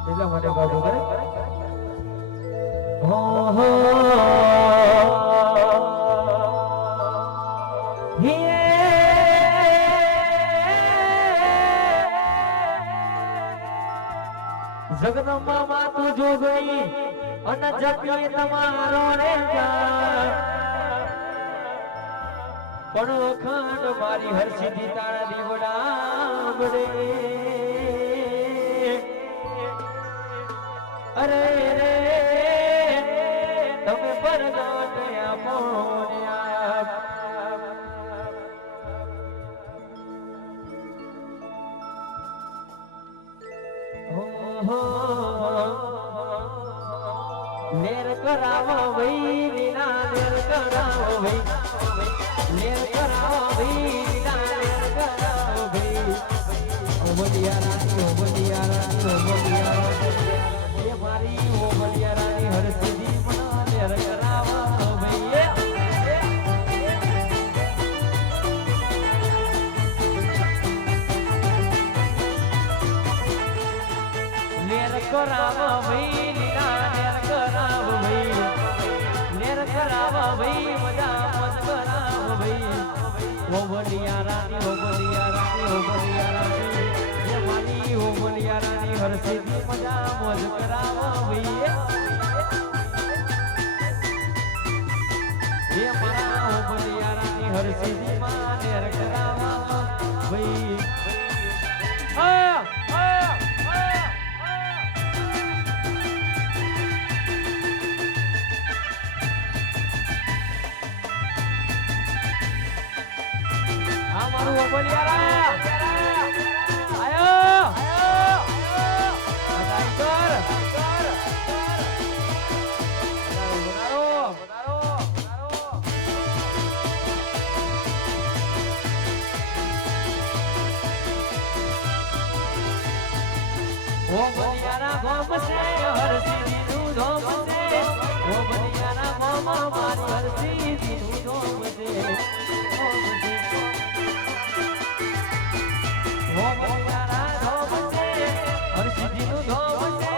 એટલા માટે ગાવું કરે હો હો જગદંબા માં તું જો ગઈ અને જપી તમારો રે પણ અખંડ મારી હરસિદ્ધિ તારા દીવડા બડે અરે રે તમે પરગટ આપો નેર કરાવો ભાઈ લીલા નેર કરાવો ભાઈ નેર કરાવો ભાઈ લીલા નેર કરાવો ભાઈ ઓ બલિયા રાની ઓ બલિયા રાની ઓ બલિયા રાની એ મારી ઓ બલિયા રાની હરસિદ્ધિ મના નેર કરાવો ભાઈ નેર કરાવો ભાઈ લીલા નેર કરાવો ભાઈ નેર કરાવો ભાઈ મજા મત કરાવો ભાઈ ઓ બલિયા રાની ઓ બલિયા રાની ઓ બલિયા રાની એ મારી ઓ બલિયા રાની હરસિદ્ધિ મજા મત કરાવો ભાઈ એ મારા ઓ બલિયા રાની હરસિદ્ધિ માં નેર કરાવો ભાઈ મારું બલિયારા આયો બધાઈ કર ઓ બલિયારા ગોમ છે હરસિદ્ધિ નું ધોમ છે ઓ બલિયારા ગોમ મારી હરસિદ્ધિ નું ધોમ છે હરસિદ્ધિ નું ધોમ છે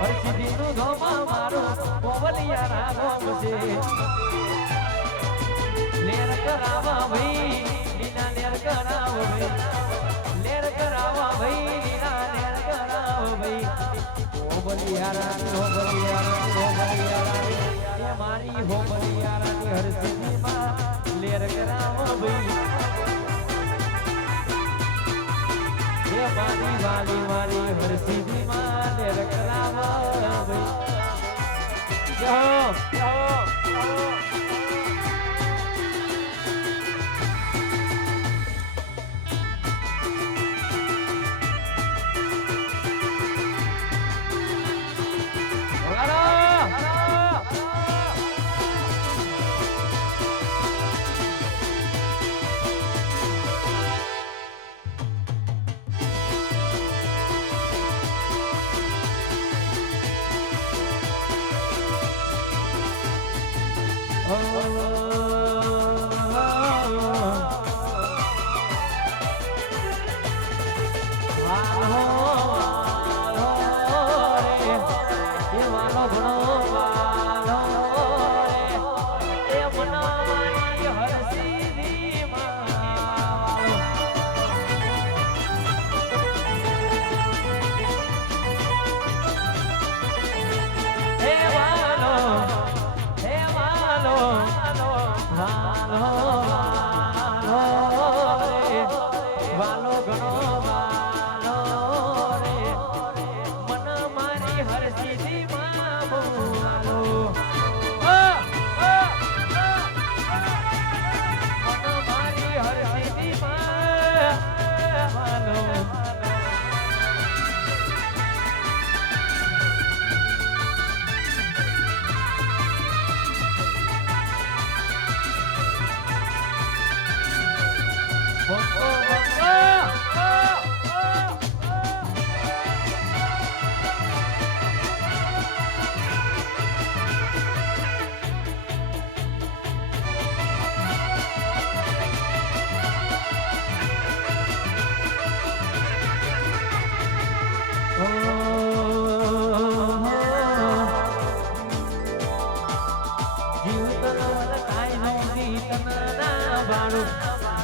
હરસિદ્ધિ નું ધોમ મારું બલિયારા ગોમ છે નેર કરાવા ભાઈ લીલા નેર કરાવો ભાઈ નેર કરાવા ભાઈ લીલા નેર કરાવો ભાઈ ઓ બલિયારા ઓ બલિયારા ઓ બલિયારા એ મારી હો બલિયારા ની હરસિદ્ધિ માં નેર કરાવો ભાઈ એ મારી વાલી મારી હરસિદ્ધિ માં નેર કરાવો ભાઈ જય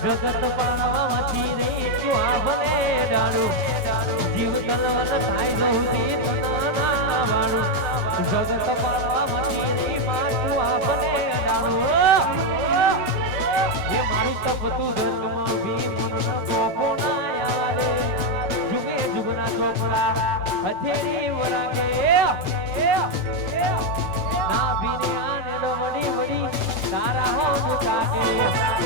જગત પાણવાથી રે ચુઆ ભલે ડાળું જીવ તલવલ થાય નહોતી તનના વાળું જગત પાણવાથી રે ચુઆ ભલે ડાળું એ મારું તપતું ધર્મ ભી મન કોપો ના યારે જુગે જુગના ચોપડા હથેળી વરાગે ના ભીને આને વડી વડી તારા હોજ કાકે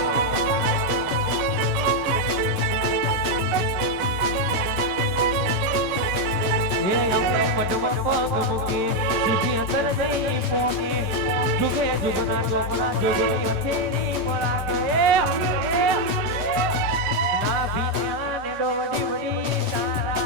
પટવટ પગ મૂકી સીધી અંદર જઈ પહોંચી જુગે જુગના ચોપડા જુગની હથેળી વરાગે ના ભીને આને વડી વડી તારા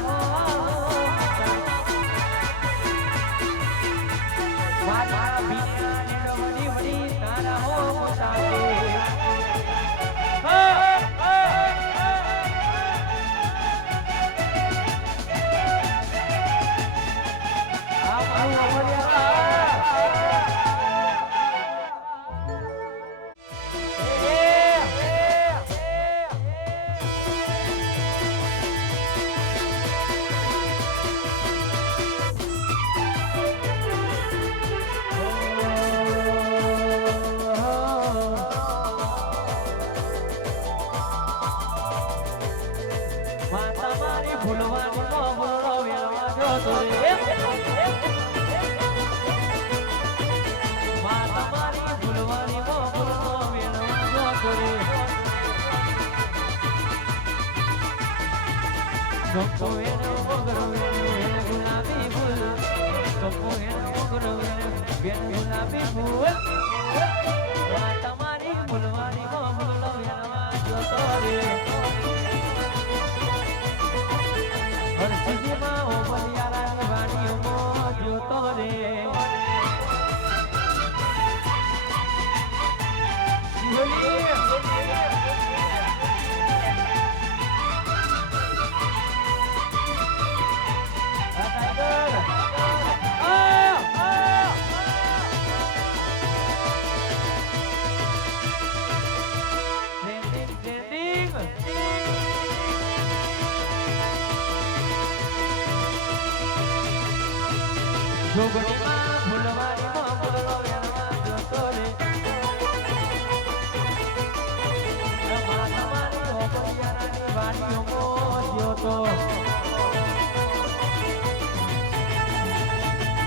જોગણીમાં ફૂલવારીમાં ફૂલનો વેણવા જતો રે તમારી ઓપરિયાની વાડીઓમાં જ્યોતો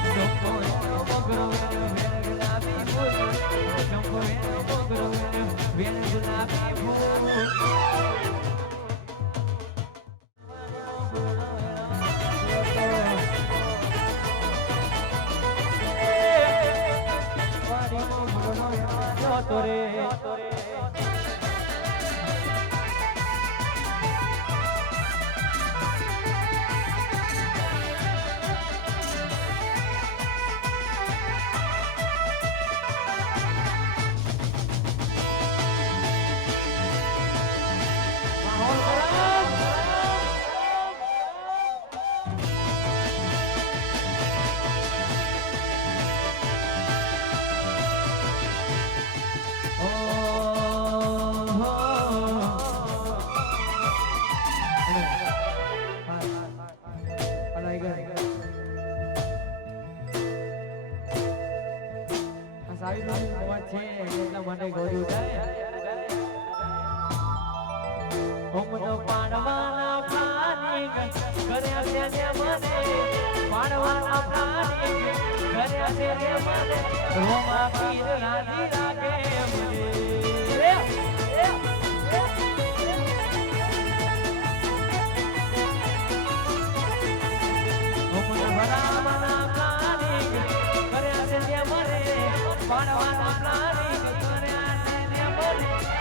ડોકો એનો મોગરો વેણ ગુલાબી ફૂલ ડોકો એનો મોગરો વેણ ગુલાબી ફૂલ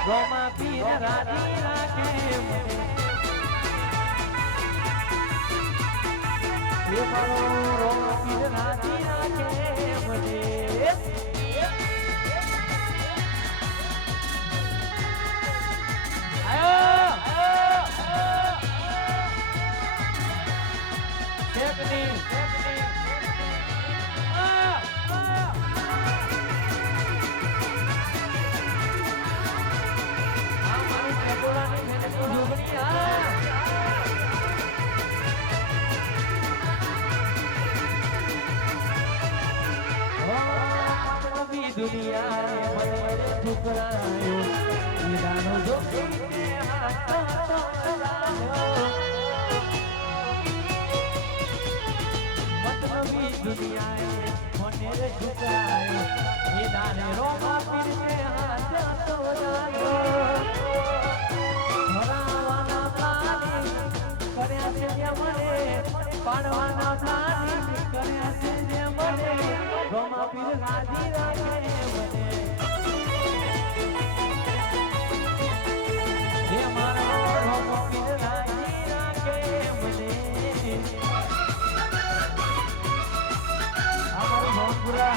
Roma pira radina ke ye malo Roma pira radina ke mane ayo Stephanie Bola દુનિયા મને ઠુકરાયો વિધાનો જોઈને હાથો ચલાવ્યો મતલબી દુનિયાએ મને ઠુકરાયો વિધાને રોમા પીરને હાથ ચલાવ્યો મરાવાના પ્લાનિંગ કર્યા છે મને પાડવાના પ્લાનિંગ કર્યા છે મને રોમા પીર રાજી રાખે મને હે મારો રોમા પીર રાજી રાખે મને અમારો ભોગપુરા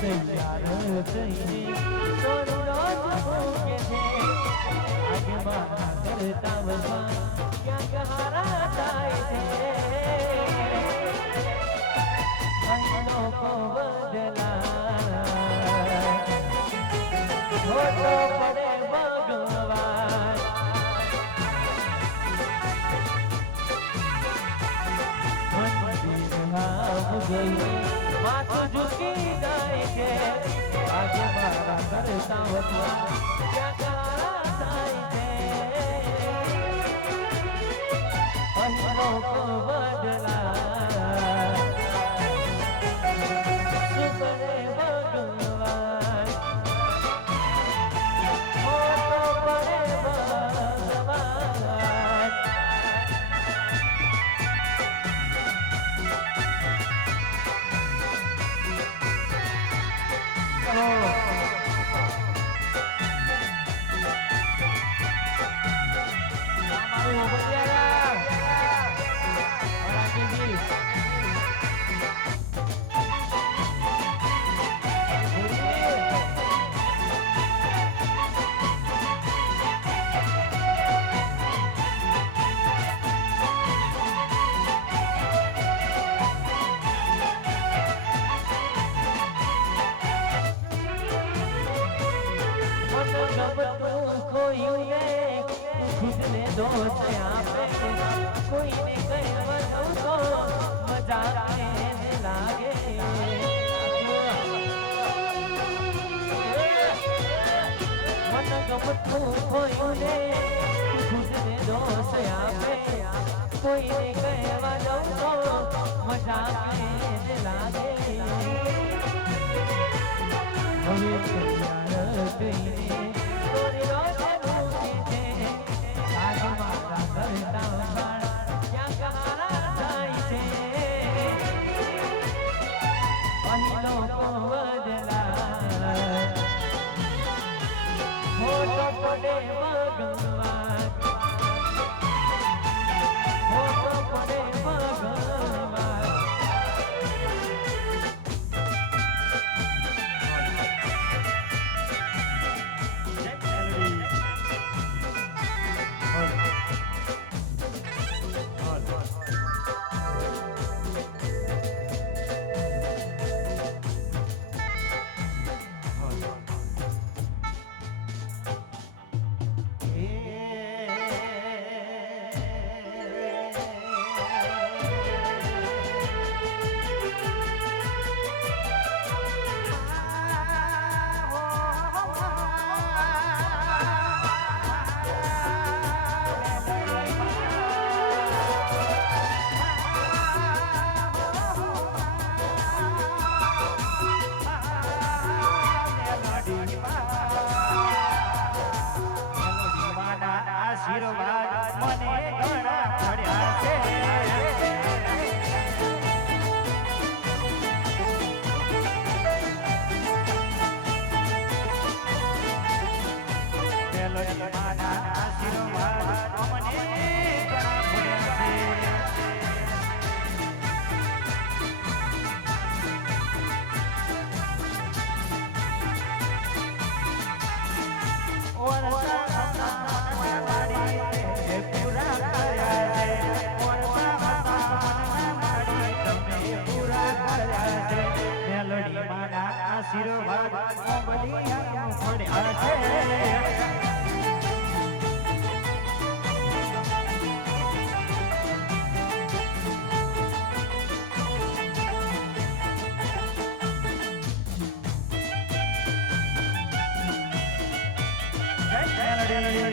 તૈયાર થઈને તોરી રોજ ભૂકે છે આગે મારા કરતા વસવા ક્યાંક હારા થાય છે અહીં લોકો બદલા હોતો પડે ભગવાન મંદિર હાવ ગઈ માથું ઝૂકી જાય છે આજે મારા કરતા વસવા ક્યાંક હારા થાય છે અહીં લોકો બદલા શું કરે ભગવાન હોતો પડે ભગવાન ખુદને દોષ આપે કોઈને કહેવાનું તો મજાક એને લાગે મન ગમતું કોઈને ખુદને દોષ આપે કોઈને કહેવાનું તો મજાક એને લાગે હવે તૈયાર થઈને તોરી રોજ ભૂખી છે આજે મારા કરતા વસવાણ ક્યાંક હારા થાય છે અહીં લોકો બદલા હોતો પડે ભગવાન હોતો પડે ભગવાન Oh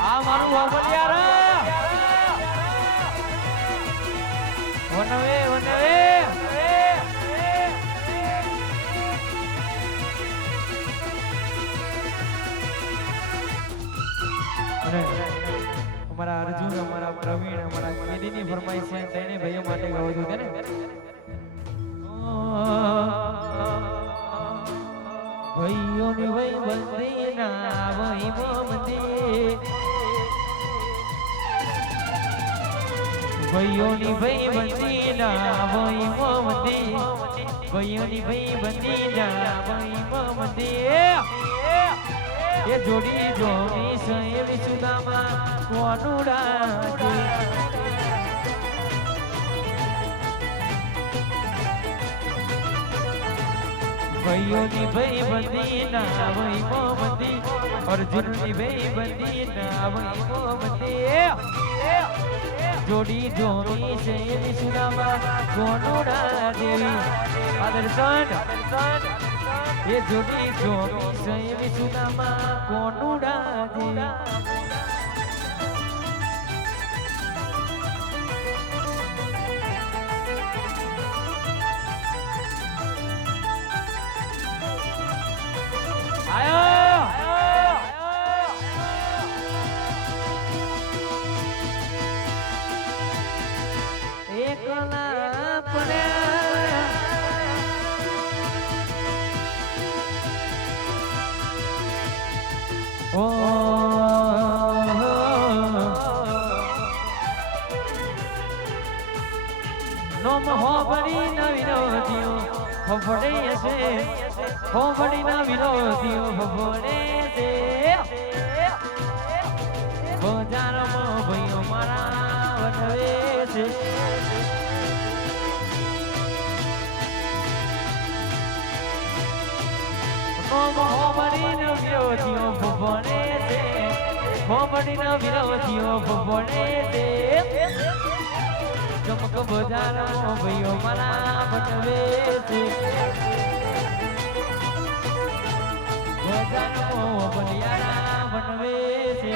આ મારું વાવલિયાર વનવે વનવે અમારા અર્જુન અમારા પ્રવીણ અમારા કેદીની ફરમાઈશ છે તેને ભાઈઓ માટે ગાવું છું તેને ભાઈઓની વઈ બંદી ના વઈ મંદી ભાઈઓની ભાઈ બંદી ના વઈ મંદી ભાઈઓની ભાઈ બંદી ના વઈ મંદી એ જોડી જોડી સહેલી સુદામાં કોનું રાખે ભાઈઓની ભાઈ બંદી ના વઈ મંદી અર્જુનની ભાઈ બંદી ના વઈ મંદી જોડી જોડી સહેલી સુદામાં કોનું દેવી આદર્શન એ જોડી જોડી સહેલી સુદામાં કોનું દેવી એકલા પડ્યા ફફડે છે ફફડીના વિરોધીઓ ફફડે છે બજારમાં ભાઈઓ મારા વટવે છે ફફડીના વિરોધીઓ ફફડે છે ફફડીના વિરોધીઓ ફફડે છે ચમક બજારમાં ભાઈઓ મારા વટવે છે બજારમાં બલિયારા વટવે છે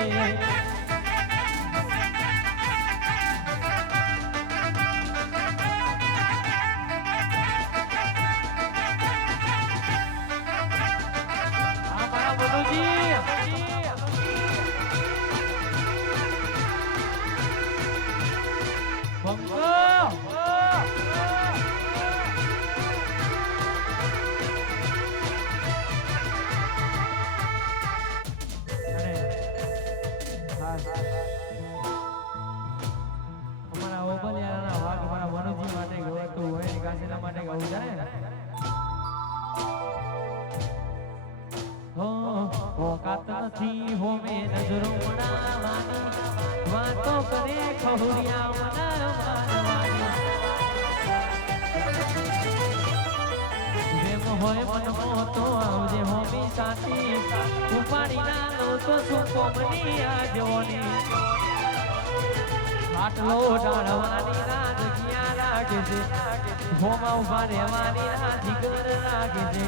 વાતો કરે હોય મનમાં તો આવજે હોમી સાથી ઉપાડી ના લો તો શું કોમની આ જવાની આટલો ડાળવાની રાત ક્યાં લાગે છે હોમાં ઉભા રહેવાની રાત જીગર લાગે છે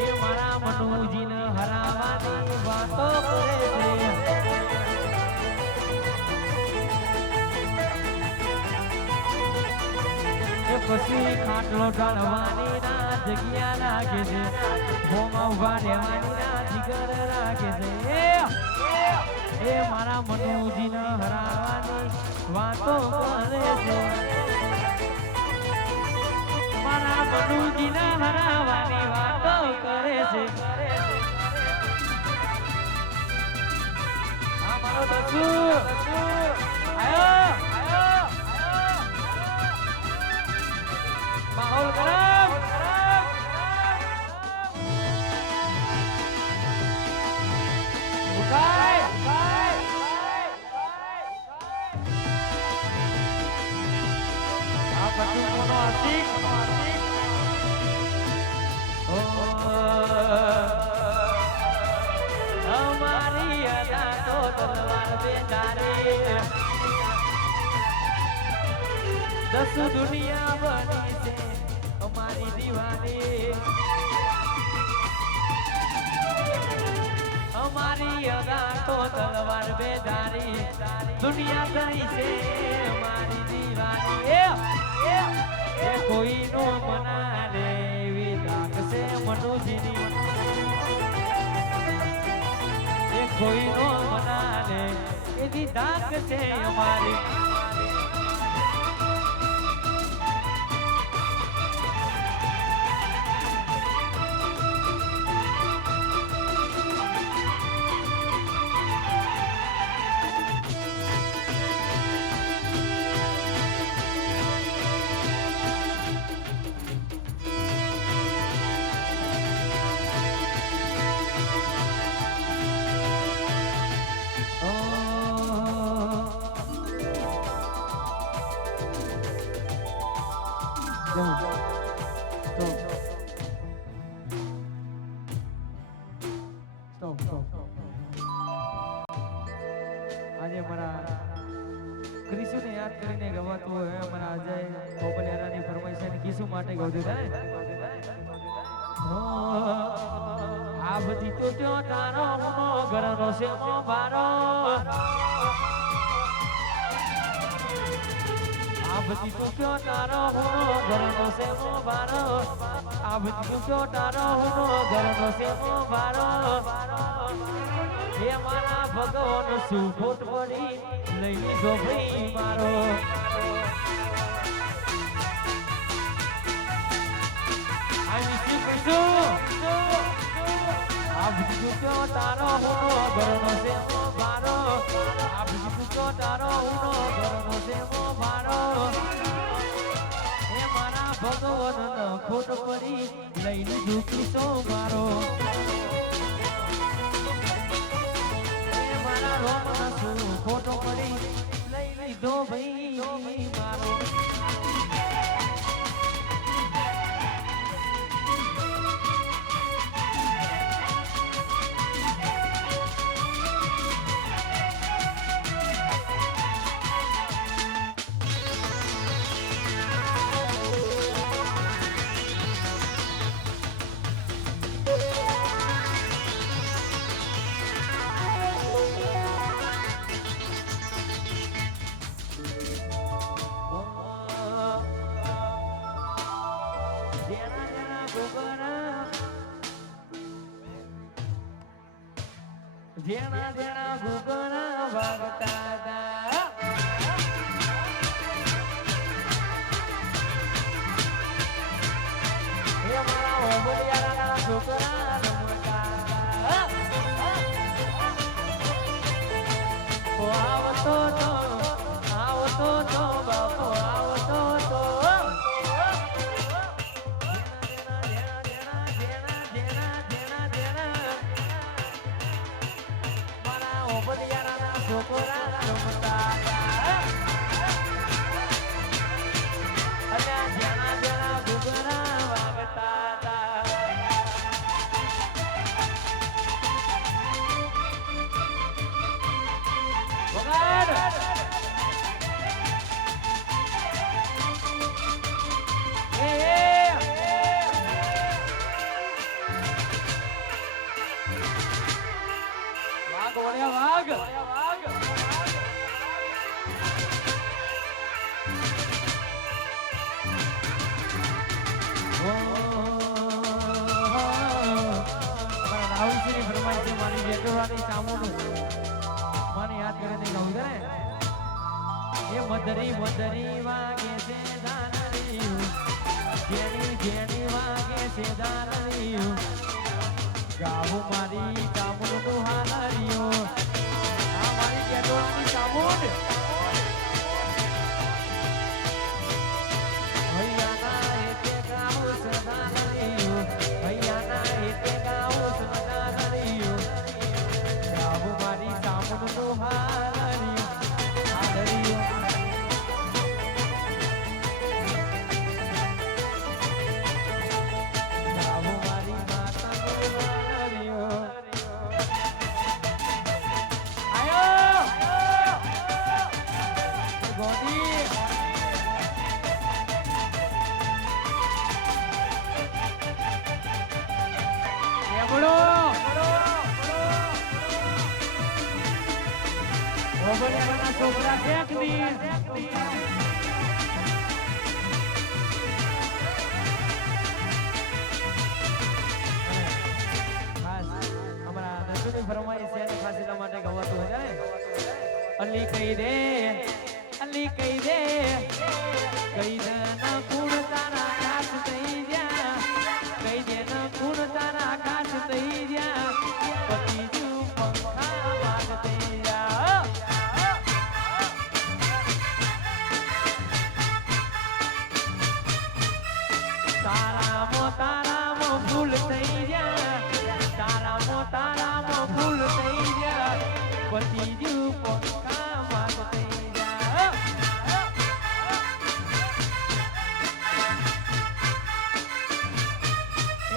એ મારા મનુજીને હરાવાની વાતો કરે છે પછી ખાટલો ઢાળવાની ના જગ્યા લાગે છે હોમાં ઉભા રહેવાની ના જીગર લાગે છે એ મારા મનુજીને હરાવાની વાતો કરે છે મારા મનુજીને હરાવાની વાતો કરે છે આ મારો દસુ આયો માહોલ ગરમ ઉઠાય આ બધું કોનો આશિક અમારી અદા તો તલવાર બેચારે દસ દુનિયા બની છે અમારી દીવાની અમારી અદા તો તલવાર બેધારી દુનિયા થઈ છે અમારી દીવાની એ કોઈનો મના રે એવી લાગશે મનુજીની એ કોઈનો મના રે એવી દાગ છે અમારી આજે મારા ક્રિશુને યાદ કરીને ગવાતું હોય મારા અજય પોપલિયારાની ફરમાઈશ કિશુ માટે ગવતું થાય આ બધી તો ત્યો તારો ઘરનો છે મો બારો આ બધી તો ત્યો તારો ઘરનો છે મો બારો આ બધી તો ત્યો તારો ઘરનો છે મો બારો હે મારા ભગવાન સુખોટ પડી લઈ લીધો ભાઈ મારો આવી શીખજો આ બીજું ક્યો તારો ઉનો ઘરનો છે મો બારો આ બીજું ક્યો તારો ઉનો ઘરનો છે મો બારો હે મારા ભગવાન ખોટ પડી લઈને ઝૂકી છો મારો મારા રોમ શું ખોટો પડી લઈ લીધો ભાઈ મારો જેણા જેણા ગુગણા વાગતા હતા એ મારા ઓબડિયાના છોકરા રમતા આવતો તો બાપો આવતો તો છોકરા રમતા અને જેના જેના ઘૂઘરા વાગતા હતા વગાડ વાઘ રાહુલજીની ફરમાઈશ છે મારી વેટોરાની સામોનું મને યાદ કરીને ગાવું છે ને એ મધરી મધરી વાગે છે દાનરી જેની જેની વાગે છે દાનરી ગાવું મારી સામોનું હાલરીઓ આ મારી વેટોરાની સામોન હૈયાના હેતે ગાવું સદાનરી હૈયાના હેતે ગાવું સદાનરી ગાવું મારી સામોનું હાલરીઓ હાલરીઓ ગાવું મારી માતાનું હાલરીઓ આયો ગોડી ઓબડિયાના છોકરા ટેકની અમારા દર્શની ફરમાઈ છે ખાસ એટલા માટે ગવાતું હોય ને અલી કહી દે કઈ દે ના ગુણ તારા કાચ થઈ જા કઈ દે ના ગુણ તારા કાચ થઈ જા પતિ જુ પંખા વાગ થઈ જા તારામો ફૂલ થઈ જા તારામો ફૂલ થઈ જા પતિ જુ પંખા વાગ થઈ જા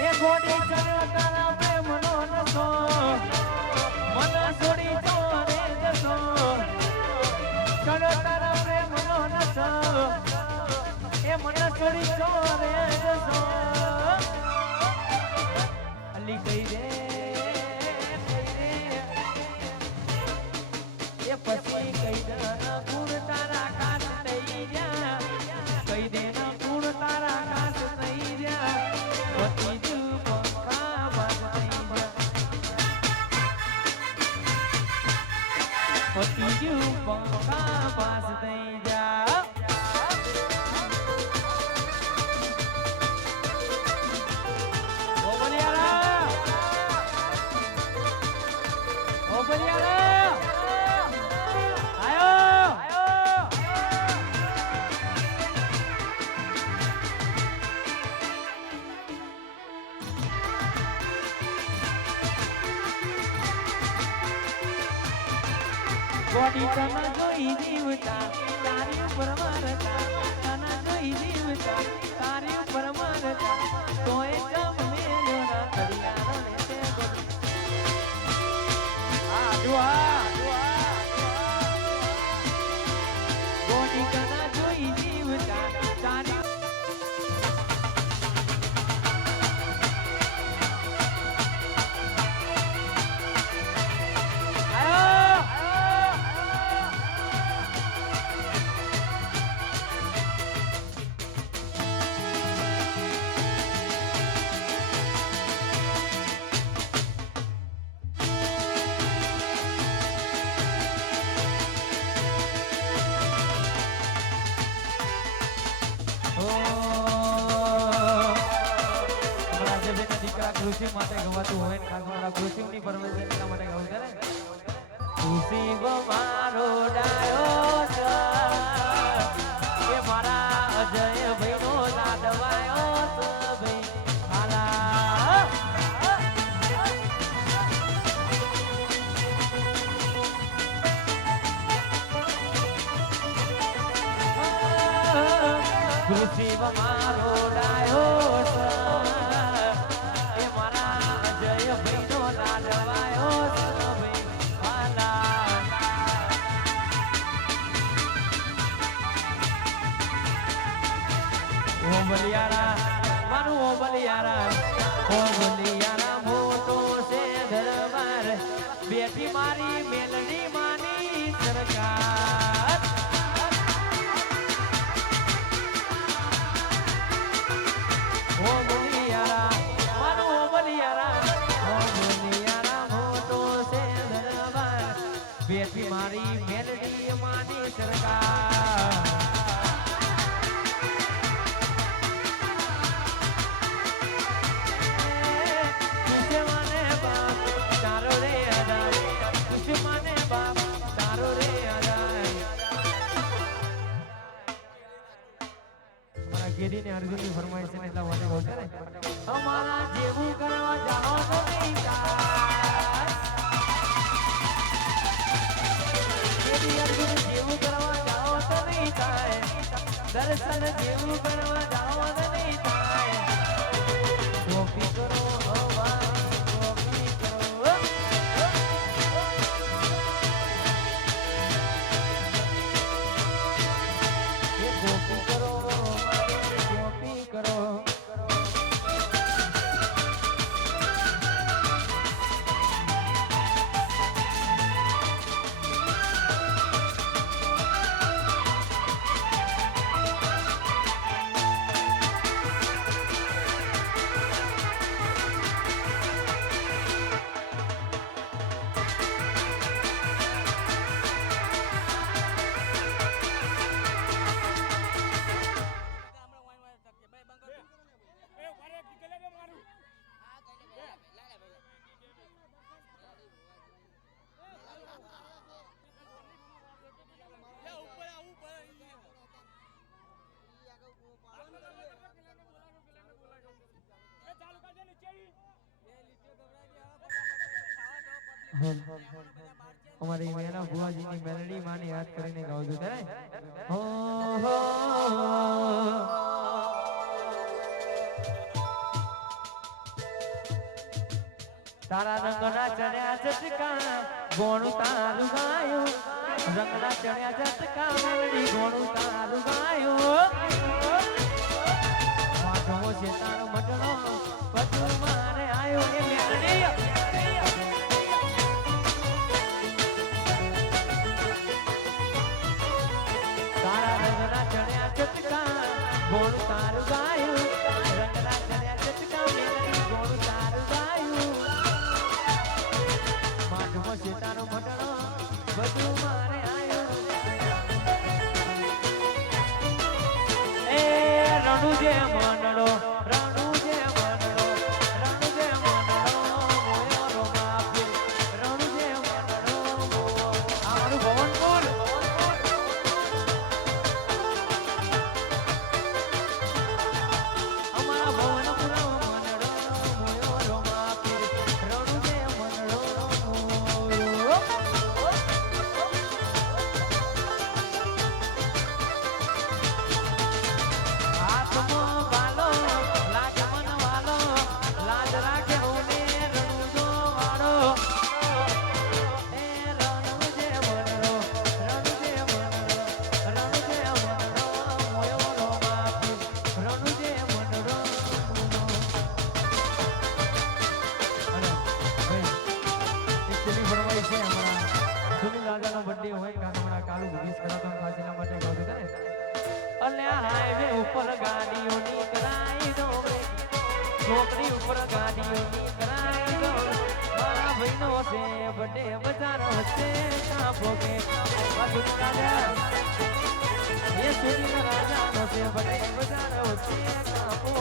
એ ગોડી ચડ્યો તારા પ્રેમનો નશો મન છોડી ચોરે જશો ચડ્યો તારા પ્રેમનો નશો એ મન છોડી ચોરે જશો અલી કહી દે એ પછી કહી દે ના ગુણ તારા કાચ થઈ જા કહી દે ના ગુણ તારા કાચ થઈ જા પતિ જુ પંખા વાગ થઈ જા પતિ જુ પંખા વાગ થઈ જા ગોડી તને જોઈ જીવતા તારી ઉપર મારતા તને જોઈ જીવતા તારી ઉપર મારતા તોય જમ મેલ્યો ના તરિયાનો ને તે આ દુઆ ગોડી તને જોઈ જીવતા તારી કૃષિ માટે ગવાતું હોય ખાસ મારા કૃષિની પરમેશ્વર એટલા માટે ગાવું છે ને કૃષિ મારો ડાયો છે કે મારા અજય ભાઈનો લાડવાયો છે ભાઈ હાલા કૃષિ મારો ડાયો છે બલિયારા મારું ઓ બલિયારા મોટો છે દરબાર બેટી મારી મેલડી માની સરકાર ઓ બલિયારા મારું ઓ બલિયારા મોટો છે દરબાર બેટી મારી મેલડી માની સરકાર ગેડીને અર્જુનની ફરમાઈશ છે એટલા માટે કહું છે ને અમારા જેવું કરવા જાઓ તો નહીં થાય ગેડી અર્જુન જેવું કરવા જાઓ તો નહીં થાય દર્શન જેવું કરવા જાઓ તો નહીં થાય કોપી કરો હવાની કોપી કરો એ કોપી કરો કરો અમારી મેરા ભુવાજીની મેલડી માની યાદ કરીને ગાઉં છું ત્યારે હો તારા રંગના ચણ્યા ચટકા ગોણું તારું ગાયું રંગના ચણ્યા ચટકા મેલડી ગોણું તારું ગાયું માધવો છે તારો મટણો બધું મારે આયો એ મેલડી ગોળ તારું ગાયું રંગના ચણ્યા ચટકા મેલડી ગોળ તારું ગાયું માધવો છે તારો મટણો બધું મારે આયો એ રણુ જે મનડો રણુ જે મનડો રણુ જે મનડો મોયો રો માફી રણુ જે મનડો અમારું ભવન કોણ હાઈવે ઉપર ગાડીઓની કરાઈ દો છોકરી ઉપર ગાડીઓની કરાઈ દો મારા ભાઈનો છે બડે બજાર વચ્ચે કાપો કે રાજા એ સુરી રાજાનો છે બડે બજાર વચ્ચે કાપો